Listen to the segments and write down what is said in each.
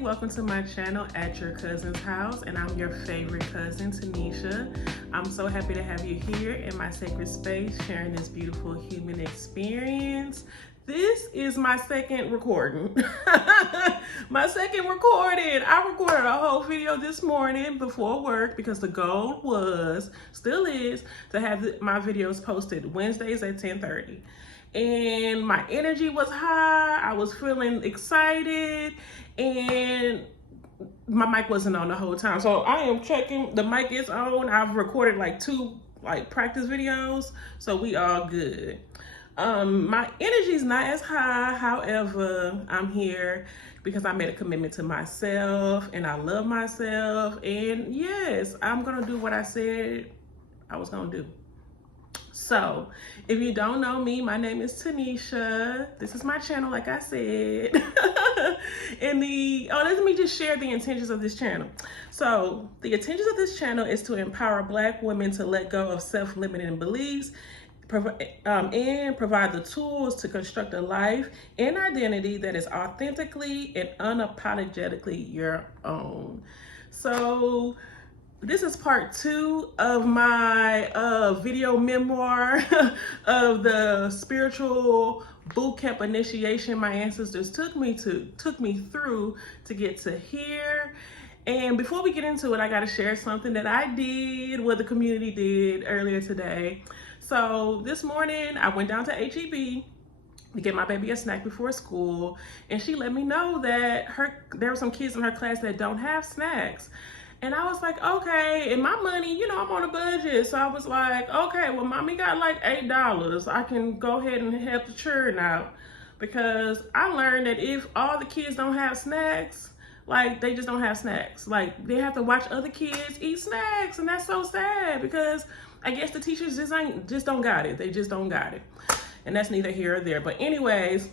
welcome to my channel At Your Cousin's House, and I'm your favorite cousin, Tanisha. I'm so happy to have you here in my sacred space, sharing this beautiful human experience. This is my second recording. My second recording. I recorded a whole video this morning before work because the goal was, still is, to have my videos posted Wednesdays at 10:30. And my energy was high. I was feeling excited, and my mic wasn't on the whole time. So I am checking. The mic is on. I've recorded like two practice videos, so we all good. My energy is not as high. However, I'm here because I made a commitment to myself, and I love myself. And yes, I'm gonna do what I said I was gonna do. So, if you don't know me, my name is Tanisha. This is my channel, like I said. Let me just share the intentions of this channel. So, the intentions of this channel is to empower Black women to let go of self-limiting beliefs and provide the tools to construct a life and identity that is authentically and unapologetically your own. So, this is part 2 of my video memoir of the spiritual boot camp initiation my ancestors took me through to get to here. And before we get into it, I got to share something that I did, what the community did earlier today. So this morning, I went down to HEB to get my baby a snack before school, and she let me know that there were some kids in her class that don't have snacks. And I was like, okay, and my money, you know, I'm on a budget. So I was like, okay, well, mommy got like $8. I can go ahead and help the children out. Because I learned that if all the kids don't have snacks, like they just don't have snacks. Like they have to watch other kids eat snacks. And that's so sad because I guess the teachers just don't got it. They just don't got it. And that's neither here or there. But anyways,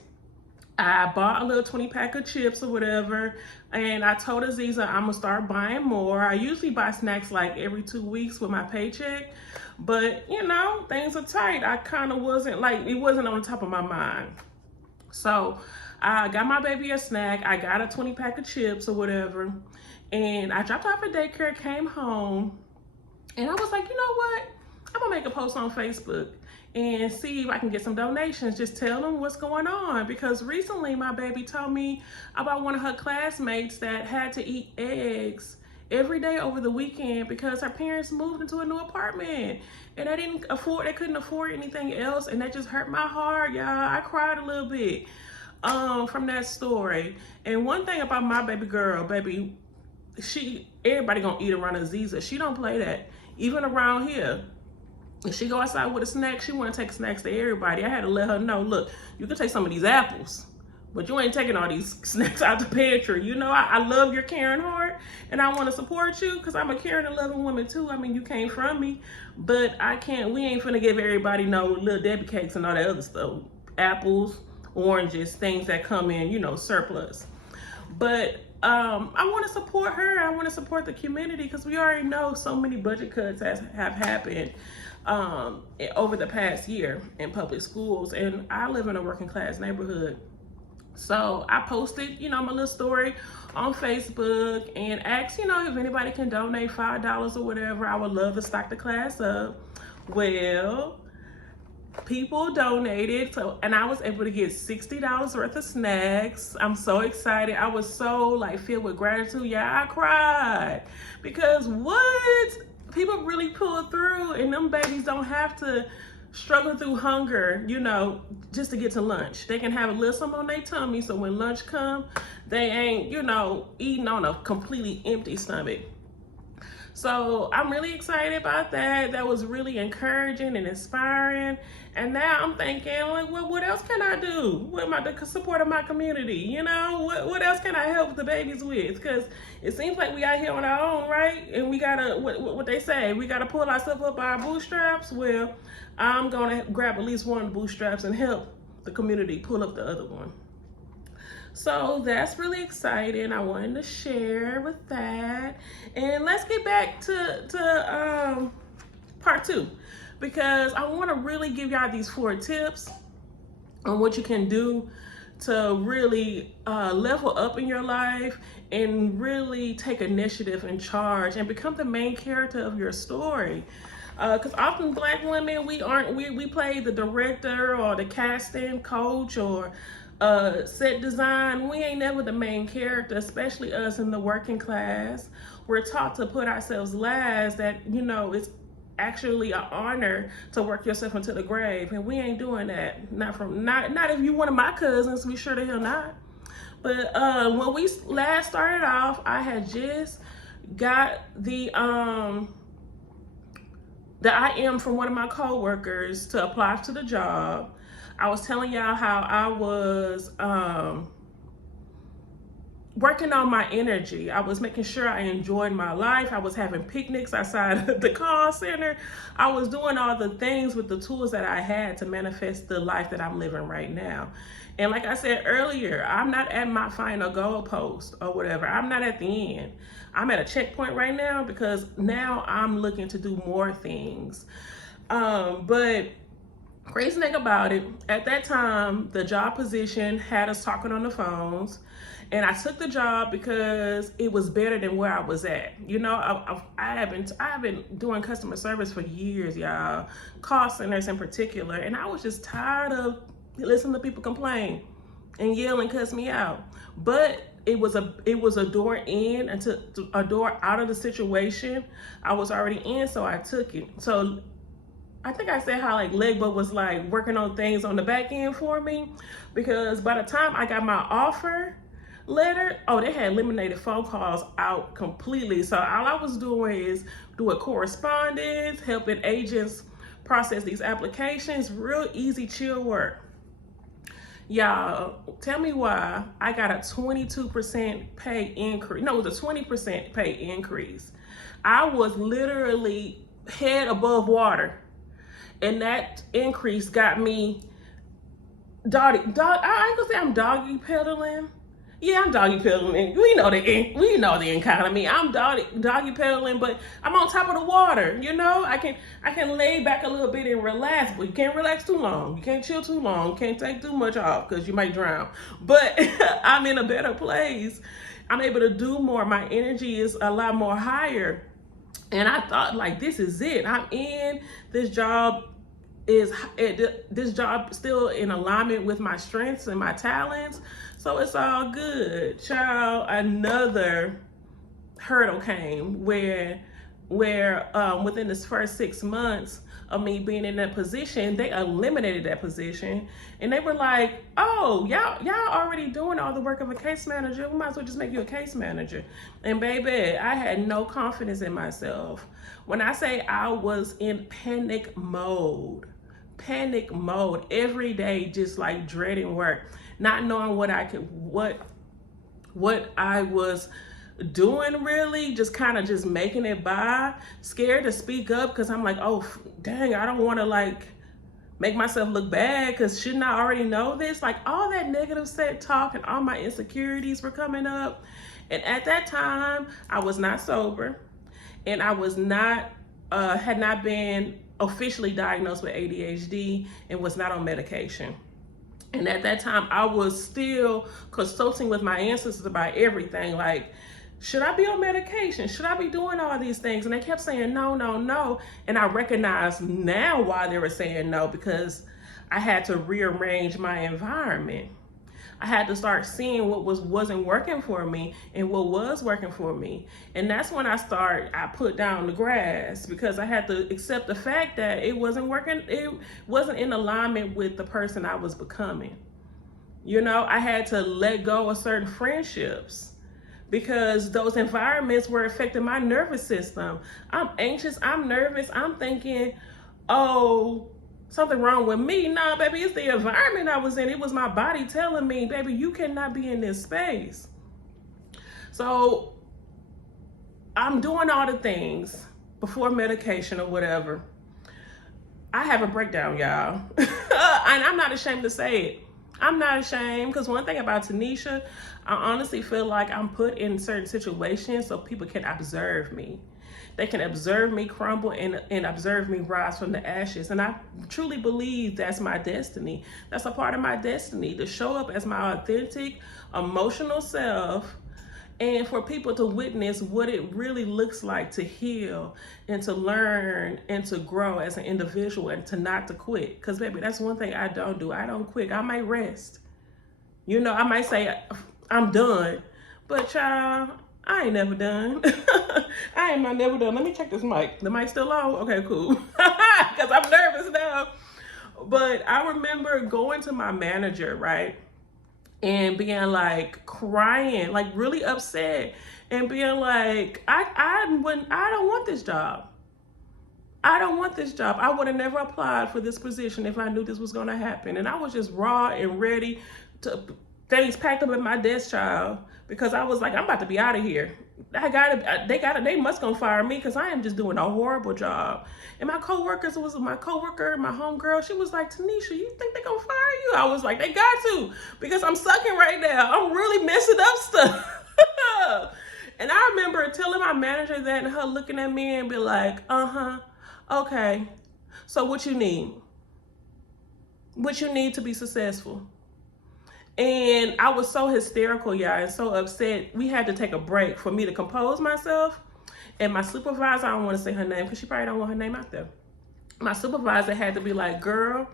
I bought a little 20-pack of chips or whatever, and I told Aziza I'm gonna start buying more. I usually buy snacks like every 2 weeks with my paycheck, but you know, things are tight. I kind of wasn't it wasn't on the top of my mind. So I got my baby a snack. I got a 20-pack of chips or whatever, and I dropped off at daycare, came home, and I was like, you know what? I'm gonna make a post on Facebook and see if I can get some donations. Just tell them what's going on. Because recently my baby told me about one of her classmates that had to eat eggs every day over the weekend because her parents moved into a new apartment and they couldn't afford anything else. And that just hurt my heart, y'all. I cried a little bit from that story. And one thing about my baby girl, everybody gonna eat around Aziza. She don't play that. Even around here. If she go outside with a snack, she want to take snacks to everybody. I had to let her know, look, you can take some of these apples, but you ain't taking all these snacks out the pantry. You know, I love your caring heart, and I want to support you because I'm a caring and loving woman too. I mean, you came from me, but we ain't finna give everybody no Little Debbie cakes and all that other stuff. Apples, oranges, things that come in, you know, surplus. But I want to support her. I want to support the community because we already know so many budget cuts have happened over the past year in public schools, and I live in a working class neighborhood. So I posted, you know, my little story on Facebook and asked, you know, if anybody can donate $5 or whatever. I would love to stock the class up. Well, people donated, and I was able to get $60 worth of snacks. I'm so excited. I was so filled with gratitude. Yeah, I cried because people really pull through, and them babies don't have to struggle through hunger, you know, just to get to lunch. They can have a little something on their tummy, so when lunch comes, they ain't, you know, eating on a completely empty stomach. So I'm really excited about that. That was really encouraging and inspiring. And now I'm thinking, well, what else can I do with the support of my community? You know, what else can I help the babies with? Because it seems like we out here on our own, right? And we gotta, what they say, we gotta pull ourselves up by our bootstraps. Well, I'm gonna grab at least one of the bootstraps and help the community pull up the other one. So that's really exciting. I wanted to share with that. And let's get back to part 2, because I want to really give y'all these 4 tips on what you can do to really level up in your life and really take initiative and charge and become the main character of your story. Because often Black women, we play the director or the casting coach or set design. We ain't never the main character, especially us in the working class. We're taught to put ourselves last, that, you know, it's actually an honor to work yourself into the grave, and we ain't doing that. Not if you one of my cousins, we sure the hell not. But when we last started off, I had just got the IM from one of my coworkers to apply to the job. I was telling y'all how I was working on my energy. I was making sure I enjoyed my life. I was having picnics outside of the call center. I was doing all the things with the tools that I had to manifest the life that I'm living right now. And like I said earlier, I'm not at my final goal post or whatever. I'm not at the end. I'm at a checkpoint right now because now I'm looking to do more things. But crazy thing about it, at that time, the job position had us talking on the phones. And I took the job because it was better than where I was at. You know, I have been doing customer service for years, y'all, call centers in particular, and I was just tired of listening to people complain and yell and cuss me out. But it was a door in and to a door out of the situation I was already in, so I took it. So I think I said how like Legba was like working on things on the back end for me, because by the time I got my offer letter, they had eliminated phone calls out completely. So all I was doing is doing correspondence, helping agents process these applications, real easy, chill work. Y'all, tell me why I got a 22% pay increase. No, it was a 20% pay increase. I was literally head above water, and that increase got me I ain't gonna say I'm doggy pedaling. Yeah, I'm doggy pedaling. We know the economy. I'm doggy pedaling, but I'm on top of the water. You know, I can lay back a little bit and relax, but you can't relax too long. You can't chill too long. You can't take too much off because you might drown. But I'm in a better place. I'm able to do more. My energy is a lot more higher. And I thought, like, this is it. I'm in this job. This job still in alignment with my strengths and my talents, so it's all good. Child, another hurdle came where within this first 6 months of me being in that position, they eliminated that position, and they were like, "Oh, y'all already doing all the work of a case manager. We might as well just make you a case manager." And baby, I had no confidence in myself. When I say I was in panic mode every day, just like dreading work, not knowing what I was doing, really just kind of just making it by, scared to speak up because I'm like, oh dang, I don't want to like make myself look bad because shouldn't I already know this? Like all that negative set talk and all my insecurities were coming up. And at that time I was not sober, and I was not had not been officially diagnosed with ADHD and was not on medication. And at that time, I was still consulting with my ancestors about everything. Like, should I be on medication? Should I be doing all these things? And they kept saying no, no, no. And I recognize now why they were saying no, because I had to rearrange my environment. I had to start seeing what wasn't working for me and what was working for me. And that's when I put down the grass, because I had to accept the fact that it wasn't working. It wasn't in alignment with the person I was becoming. You know, I had to let go of certain friendships because those environments were affecting my nervous system. I'm anxious, I'm nervous, I'm thinking, oh, something wrong with me. Nah, baby, it's the environment I was in. It was my body telling me, baby, you cannot be in this space. So I'm doing all the things before medication or whatever. I have a breakdown, y'all. And I'm not ashamed to say it. I'm not ashamed, because one thing about Tanisha, I honestly feel like I'm put in certain situations so people can observe me. They can observe me crumble and observe me rise from the ashes. And I truly believe that's my destiny. That's a part of my destiny, to show up as my authentic, emotional self, and for people to witness what it really looks like to heal and to learn and to grow as an individual, and to not to quit. Because baby, that's one thing I don't do. I don't quit. I might rest. You know, I might say I'm done, but child, I ain't never done. I am not never done. Let me check this mic. The mic still on? Okay, cool. Because I'm nervous now. But I remember going to my manager, right? And being like crying, like really upset, and being like, I don't want this job. I don't want this job. I would have never applied for this position if I knew this was going to happen. And I was just raw and ready to, things packed up at my desk, child, because I was like, I'm about to be out of here. They must gonna fire me because I am just doing a horrible job. And my coworker, my homegirl, she was like, Tanisha, you think they gonna fire you? I was like, they got to, because I'm sucking right now. I'm really messing up stuff. And I remember telling my manager that, and her looking at me and be like, okay, so what you need? What you need to be successful? And I was so hysterical, y'all, and so upset. We had to take a break for me to compose myself. And my supervisor, I don't want to say her name because she probably don't want her name out there. My supervisor had to be like, girl,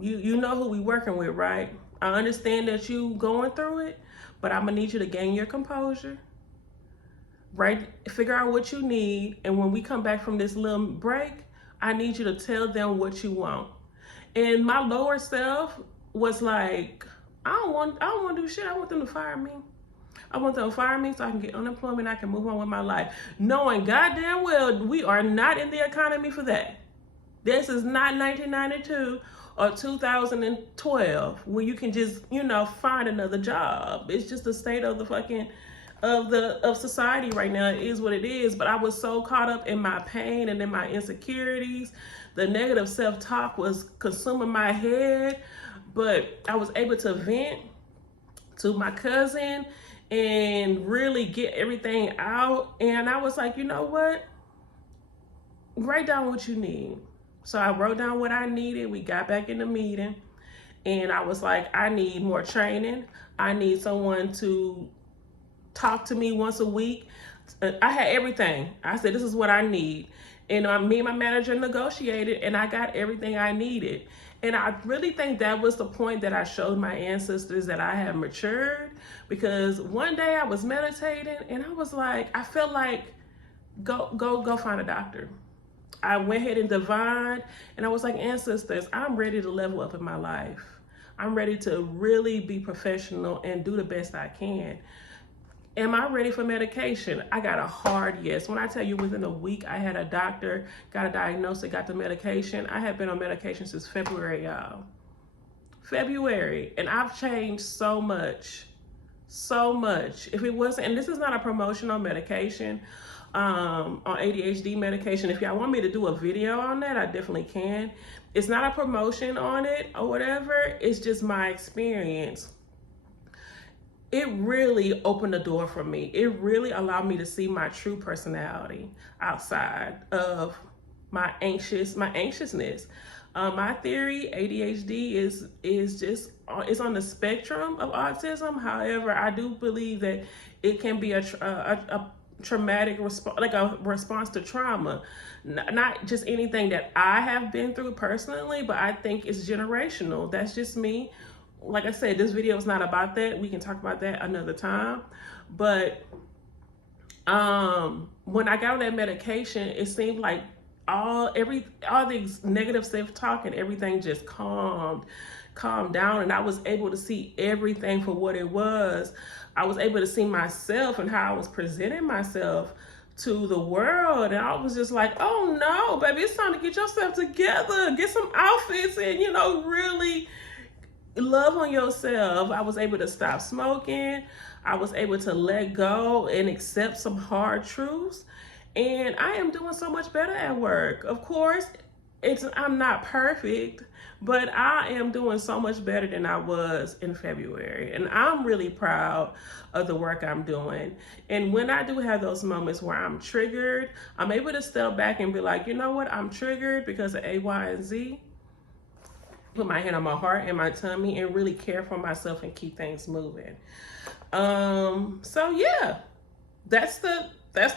you know who we working with, right? I understand that you going through it, but I'm gonna need you to gain your composure, right? Figure out what you need. And when we come back from this little break, I need you to tell them what you want. And my lower self was like, I don't want to do shit. I want them to fire me. I want them to fire me so I can get unemployment. I can move on with my life. Knowing goddamn well we are not in the economy for that. This is not 1992 or 2012 where you can just, find another job. It's just the state of the fucking of society right now. It is what it is. But I was so caught up in my pain and in my insecurities. The negative self-talk was consuming my head. But I was able to vent to my cousin and really get everything out. And I was like, you know what? Write down what you need. So I wrote down what I needed. We got back in the meeting. And I was like, I need more training. I need someone to talk to me once a week. I had everything. I said, this is what I need. And me and my manager negotiated, and I got everything I needed. And I really think that was the point that I showed my ancestors that I had matured, because one day I was meditating and I was like, I felt like, go find a doctor. I went ahead and divined, and I was like, ancestors, I'm ready to level up in my life. I'm ready to really be professional and do the best I can. Am I ready for medication? I got a hard yes. When I tell you within a week, I had a doctor, got a diagnosis, got the medication. I have been on medication since February, y'all. February. And I've changed so much. So much. If it wasn't, and this is not a promotion on medication, on ADHD medication. If y'all want me to do a video on that, I definitely can. It's not a promotion on it or whatever. It's just my experience. It really opened the door for me. It really allowed me to see my true personality outside of my anxiousness. My theory, ADHD is just, it's on the spectrum of autism. However, I do believe that it can be a traumatic response, like a response to trauma. Not just anything that I have been through personally, but I think it's generational. That's just me. Like I said, this video is not about that. We can talk about that another time. But when I got on that medication, it seemed like all these negative self-talk and everything just calmed down, and I was able to see everything for what it was. I was able to see myself and how I was presenting myself to the world, and I was just like, oh no, baby, it's time to get yourself together, get some outfits, and really love on yourself. I was able to stop smoking. I was able to let go and accept some hard truths. And I am doing so much better at work. Of course, I'm not perfect, but I am doing so much better than I was in February. And I'm really proud of the work I'm doing. And when I do have those moments where I'm triggered, I'm able to step back and be like, you know what? I'm triggered because of A, Y, and Z. Put my hand on my heart and my tummy and really care for myself and keep things moving. So yeah, that's the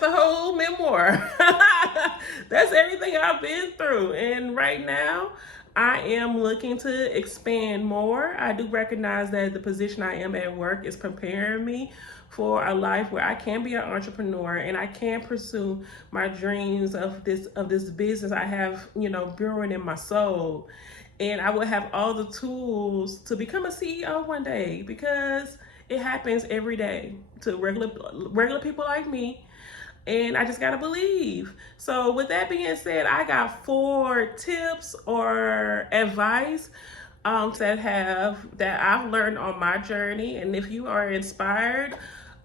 whole memoir. That's everything I've been through. And right now, I am looking to expand more. I do recognize that the position I am at work is preparing me for a life where I can be an entrepreneur and I can pursue my dreams of this business I have, brewing in my soul. And I will have all the tools to become a CEO one day, because it happens every day to regular people like me. And I just gotta believe. So with that being said, I got 4 tips or advice that I've learned on my journey. And if you are inspired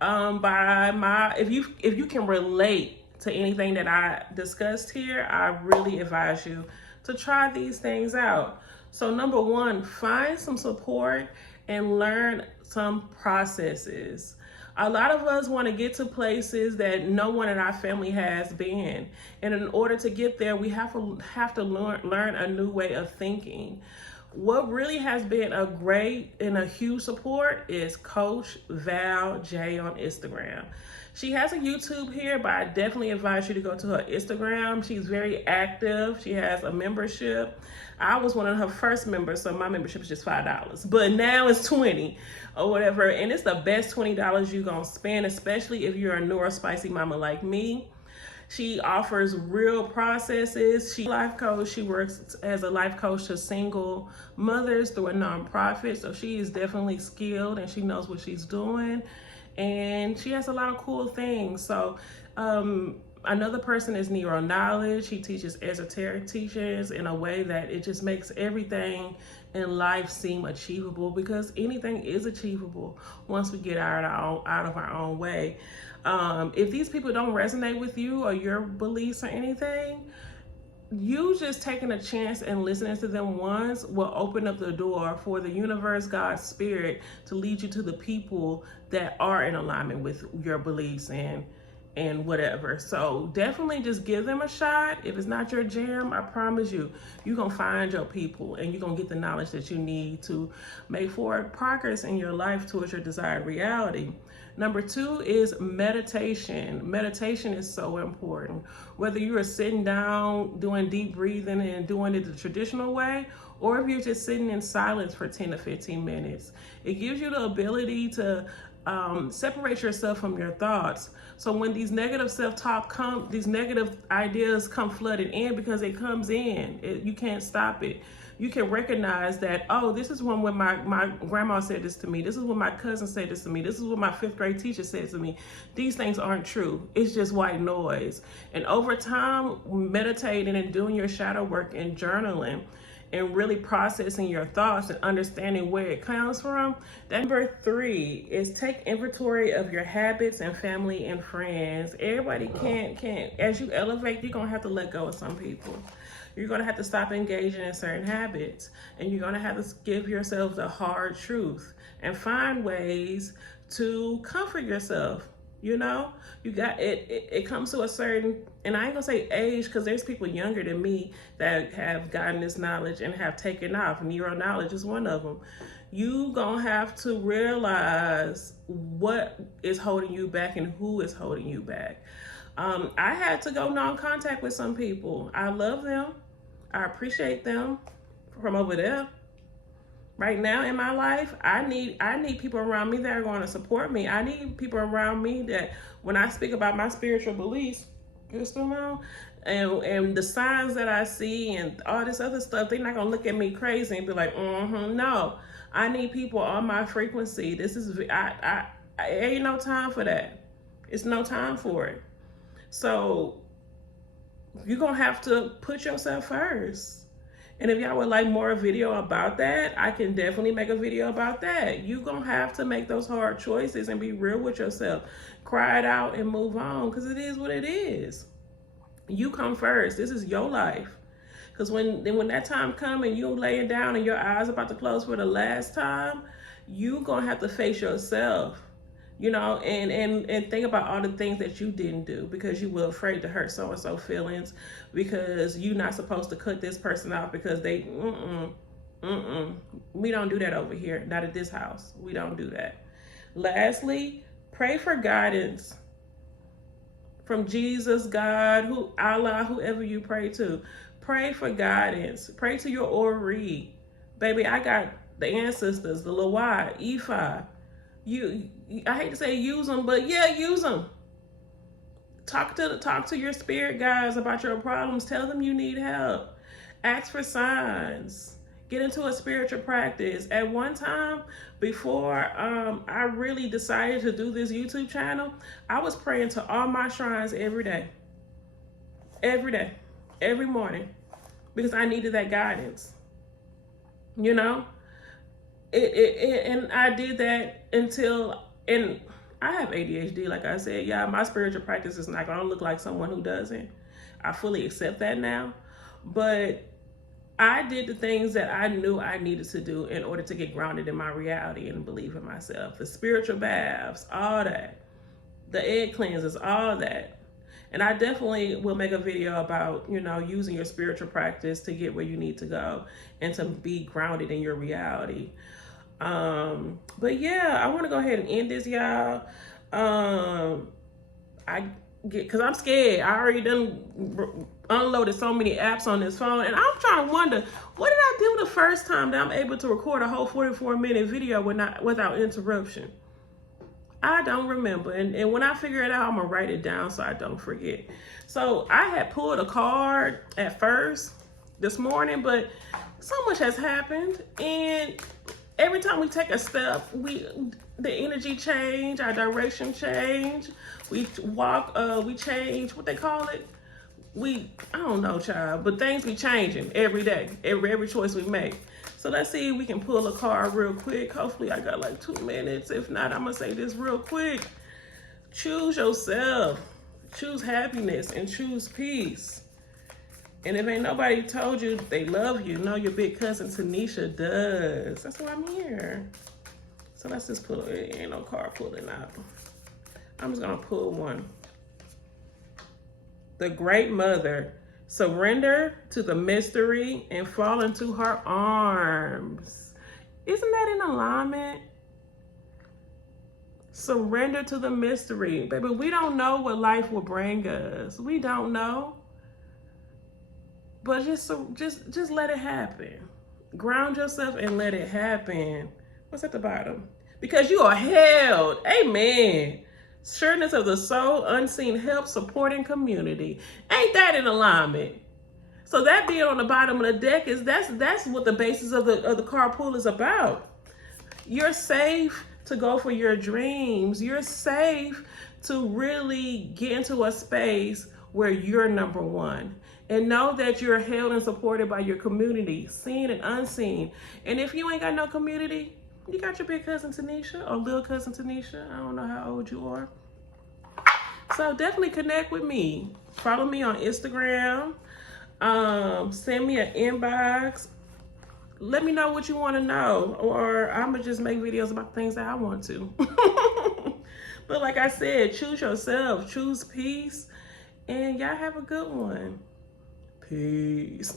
if you can relate to anything that I discussed here, I really advise you to try these things out. So number 1, find some support and learn some processes. A lot of us want to get to places that no one in our family has been. And in order to get there, we have to learn a new way of thinking. What really has been a great and a huge support is Coach Val J on Instagram. She has a YouTube here, but I definitely advise you to go to her Instagram. She's very active. She has a membership. I was one of her first members, so my membership is just $5, but now it's $20 or whatever. And it's the best $20 you're gonna spend, especially if you're a neurospicy mama like me. She offers real processes. She's a life coach. She works as a life coach to single mothers through a nonprofit. So she is definitely skilled and she knows what she's doing. And she has a lot of cool things. So another person is Neuro Knowledge. He teaches esoteric teachings in a way that it just makes everything in life seem achievable, because anything is achievable once we get out of our own way. If these people don't resonate with you or your beliefs or anything, you just taking a chance and listening to them once will open up the door for the universe, God's spirit, to lead you to the people that are in alignment with your beliefs and whatever. So definitely just give them a shot. If it's not your jam, I promise you, you're going to find your people and you're going to get the knowledge that you need to make forward progress in your life towards your desired reality. Number 2 is meditation. Meditation is so important. Whether you are sitting down, doing deep breathing and doing it the traditional way, or if you're just sitting in silence for 10 to 15 minutes, it gives you the ability to separate yourself from your thoughts. So when these negative self-talk these negative ideas come flooding in, because it comes in, you can't stop it. You can recognize that, oh, this is when my grandma said this to me. This is when my cousin said this to me. This is what my 5th grade teacher said to me. These things aren't true. It's just white noise. And over time, meditating and doing your shadow work and journaling and really processing your thoughts and understanding where it comes from. Number 3 is take inventory of your habits and family and friends. Everybody can't. As you elevate, you're gonna have to let go of some people. You're gonna have to stop engaging in certain habits, and you're gonna have to give yourself the hard truth and find ways to comfort yourself. You got it comes to a certain, and I ain't gonna say age, because there's people younger than me that have gotten this knowledge and have taken off. Neuro Knowledge is one of them. You gonna have to realize what is holding you back and who is holding you back. I had to go non-contact with some people. I love them. I appreciate them from over there. Right now in my life, I need people around me that are going to support me. I need people around me that when I speak about my spiritual beliefs, and the signs that I see and all this other stuff, they're not going to look at me crazy and be like, no. I need people on my frequency. I ain't no time for that. It's no time for it. So you're going to have to put yourself first. And if y'all would like more video about that, I can definitely make a video about that. You're going to have to make those hard choices and be real with yourself. Cry it out and move on, because it is what it is. You come first. This is your life. Because when that time comes and you laying down and your eyes about to close for the last time, you gonna have to face yourself, you know, and think about all the things that you didn't do because you were afraid to hurt so-and-so feelings, because you're not supposed to cut this person off because they, we don't do that over here. Not at this house. We don't do that. Lastly, pray for guidance from Jesus, God, Allah, whoever you pray to. Pray for guidance. Pray to your Ori. Baby, I got the ancestors, the Lawai, Ifa. I hate to say use them, but yeah, use them. Talk to your spirit guides about your problems. Tell them you need help. Ask for signs. Get into a spiritual practice. At one time, before I really decided to do this YouTube channel, I was praying to all my shrines every day. Every day. Every morning. Because I needed that guidance. You know? And I did that until, and I have ADHD, like I said. Yeah, my spiritual practice is not going to look like someone who doesn't. I fully accept that now. But I did the things that I knew I needed to do in order to get grounded in my reality and believe in myself. The spiritual baths, all that. The egg cleanses, all that. And I definitely will make a video about, you know, using your spiritual practice to get where you need to go and to be grounded in your reality. But yeah, I want to go ahead and end this, y'all. Because I'm scared. I already done unloaded so many apps on this phone, and I'm trying to wonder, what did I do the first time that I'm able to record a whole 44-minute video without interruption? I don't remember, and when I figure it out, I'm gonna write it down so I don't forget. So I had pulled a card at first this morning, but so much has happened, and every time we take a step, the energy change, our direction change, we walk, we change, what they call it? I don't know, child, but things be changing every day, every choice we make. So let's see if we can pull a card real quick. Hopefully I got like 2 minutes. If not, I'm gonna say this real quick. Choose yourself, choose happiness, and choose peace. And if ain't nobody told you they love you, know your big cousin Tanisha does. That's why I'm here. So let's just pull it. Ain't no card pulling out. I'm just gonna pull one. The Great Mother. Surrender to the mystery and fall into her arms. Isn't that in alignment? Surrender to the mystery. Baby, we don't know what life will bring us. We don't know. But just let it happen. Ground yourself and let it happen. What's at the bottom? Because you are held. Amen. Sureness of the soul, unseen help, supporting community. Ain't that in alignment? So that being on the bottom of the deck that's what the basis of the card pool is about. You're safe to go for your dreams. You're safe to really get into a space where you're number one. And know that you're held and supported by your community, seen and unseen. And if you ain't got no community, you got your big cousin Tanisha or little cousin Tanisha. I don't know how old you are. So definitely connect with me. Follow me on Instagram. Send me an inbox. Let me know what you want to know. Or I'm going to just make videos about things that I want to. But like I said, choose yourself. Choose peace. And y'all have a good one. Peace.